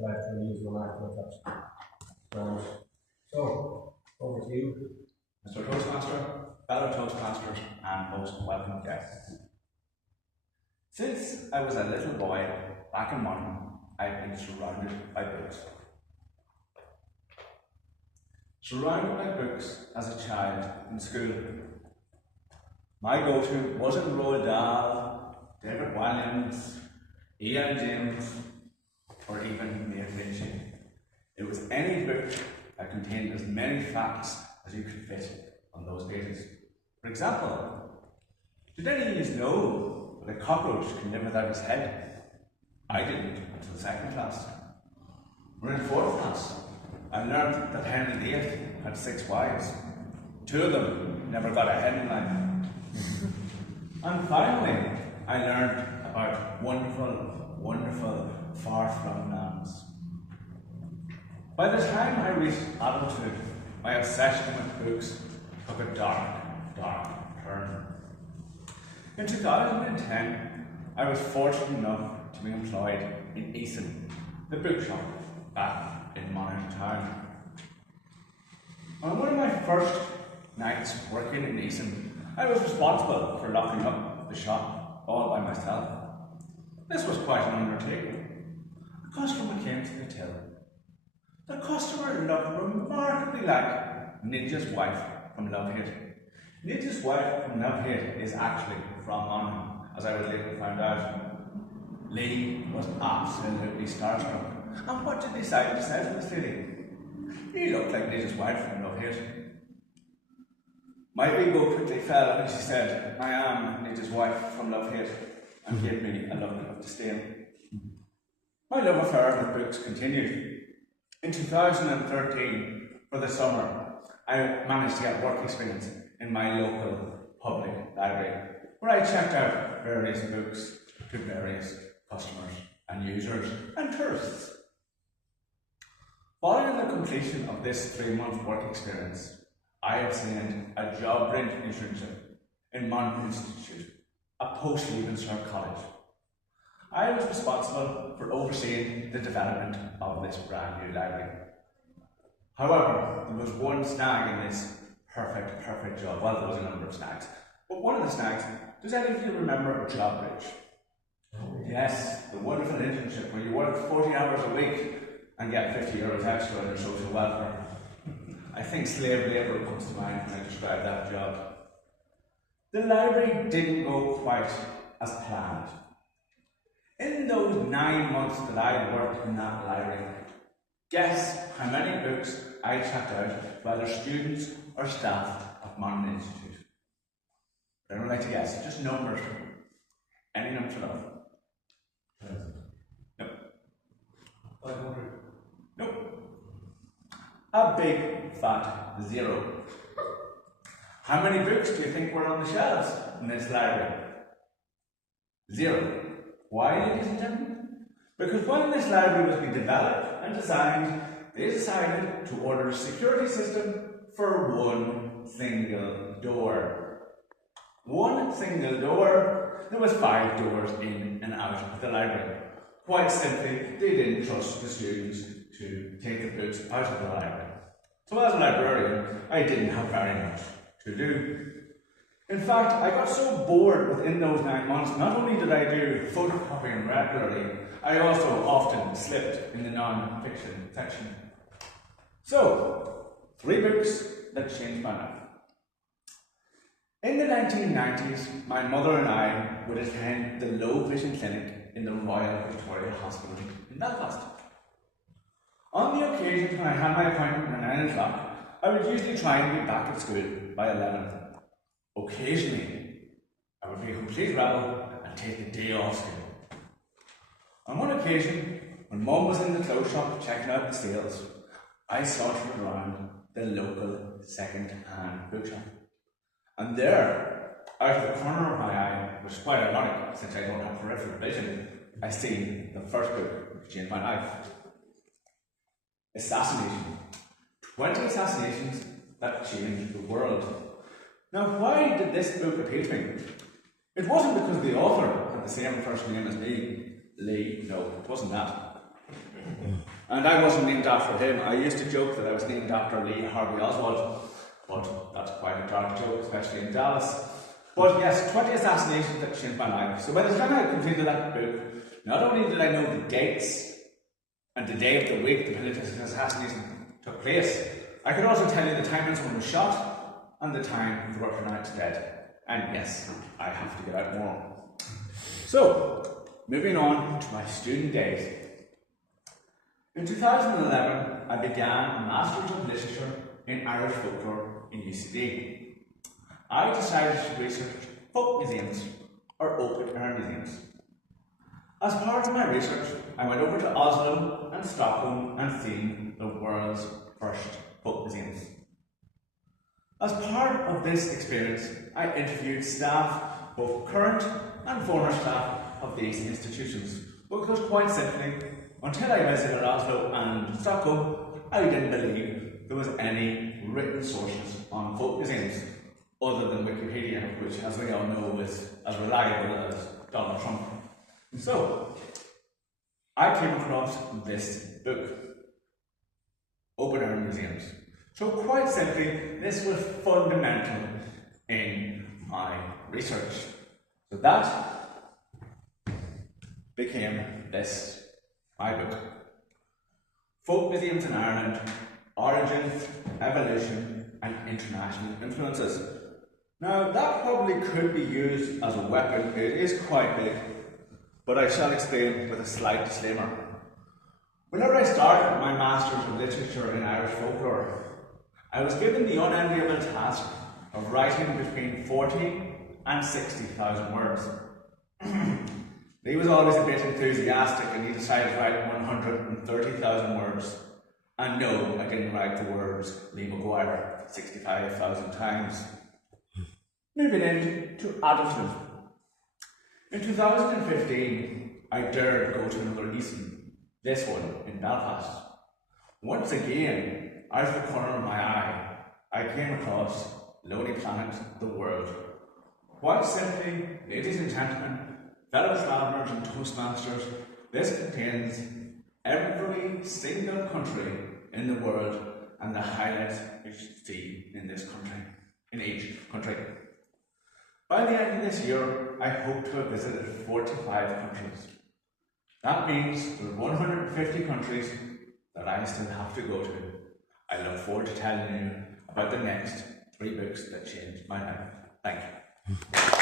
intellectual use of mathematics. So, over to you. Mr. Toastmaster, fellow Toastmasters, and most welcome guests. Since I was a little boy back in Monaghan, I've been surrounded by books. Surrounded by books as a child in school. My go-to wasn't Roald Dahl, David Walliams, Ian James, or even Maeve Binchy. It was any book that contained as many facts as you could fit on those pages. For example, did any of you know that a cockroach can live without his head? I didn't until second class. Or in fourth class, I learned that Henry VIII had 6 wives. 2 of them never got ahead in life. And finally, I learned about wonderful, wonderful, far-flung lands. By the time I reached adulthood, my obsession with books took a dark, dark turn. In 2010, I was fortunate enough to be employed in Eason, the bookshop back in Monaghan town. On one of my first nights working in Eason, I was responsible for locking up the shop all by myself. This was quite an undertaking. A customer came to the till. The customer looked remarkably like Ninja's wife from Love Hate. Ninja's wife from Love Hate is actually from Monaghan, as I was later found out. Lee was absolutely starstruck. And what did he decide to say to this lady? He looked like Ninja's wife from Love Hate. My ego quickly fell when she said, I am Ninja's wife from Love Hate, and gave me a look of disdain. My love affair with books continued. In 2013, for the summer, I managed to get work experience in my local public library, where I checked out various books to various customers and users and tourists. Following the completion of this 3-month work experience, I obtained a job-ready internship in Monaghan Institute, a post-leaving cert college. I was responsible for overseeing the development of this brand new library. However, there was one snag in this perfect job. Well, there was a number of snags. But one of the snags, does any of you remember JobBridge? Yes, the wonderful internship where you work 40 hours a week and get €50 extra on your social welfare. I think slave labour comes to mind when I describe that job. The library didn't go quite as planned. In those 9 months that I worked in that library, guess how many books I checked out by either students or staff at Monaghan Institute? I don't like to guess, just numbers. Any number to love? No. 500. Nope. A big fat 0. How many books do you think were on the shelves in this library? 0. Why, ladies and gentlemen? Because when this library was being developed and designed, they decided to order a security system for one single door. One single door. There was 5 doors in and out of the library. Quite simply, they didn't trust the students to take the books out of the library. So as a librarian, I didn't have very much to do. In fact, I got so bored within those 9 months, not only did I do photocopying regularly, I also often slipped in the non-fiction section. So, 3 books that changed my life. In the 1990s, my mother and I would attend the low vision clinic in the Royal Victoria Hospital in Belfast. On the occasion when I had my appointment at 9 o'clock, I would usually try and be back at school by 11. Occasionally, I would be a complete rebel and take the day off school. On one occasion, when Mum was in the clothes shop checking out the sales, I sauntered around the local second-hand bookshop. And there, out of the corner of my eye, which is quite ironic since I don't have peripheral vision, I seen the first book which changed my life. Assassination. 20 assassinations that changed the world. Now, why did this book appeal to me? It wasn't because the author had the same first name as me, Lee. No, it wasn't that. And I wasn't named after him. I used to joke that I was named after Lee Harvey Oswald, but that's quite a dark joke, especially in Dallas. But yes, 20 assassinations that changed my life. So by the time I completed that book, not only did I know the dates and the day of the week the political assassination took place, I could also tell you the time when someone was shot and the time they were pronounced dead. And yes, I have to get out more. So, moving on to my student days. In 2011, I began a Masters of Literature in Irish Folklore in UCD. I decided to research folk museums, or open-air museums. As part of my research, I went over to Oslo and Stockholm and seen the world's first folk museums. As part of this experience, I interviewed staff, both current and former staff of these institutions, because quite simply, until I visited Oslo and Stockholm, I didn't believe there was any written sources on folk museums, other than Wikipedia, which, as we all know, is as reliable as Donald Trump. So, I came across this book, Open Air Museums. So quite simply, this was fundamental in my research. So that became this, my book. Folk Museums in Ireland, Origins, Evolution and International Influences. Now that probably could be used as a weapon. It is quite big, but I shall explain with a slight disclaimer. Whenever I started my Masters of Literature in Irish Folklore, I was given the unenviable task of writing between 40 and 60,000 words. He was always a bit enthusiastic and he decided to write 130,000 words. And no, I didn't write the words Lee Maguire 65,000 times. Moving into adulthood. In 2015, I dared go to another Eason, this one in Belfast. Once again, out of the corner of my eye, I came across Lonely Planet, the World. Quite simply, ladies and gentlemen, fellow travellers and toastmasters, this contains every single country in the world and the highlights you should see in this country, in each country. By the end of this year, I hope to have visited 45 countries. That means there are 150 countries that I still have to go to. I look forward to telling you about the next 3 books that changed my life. Thank you.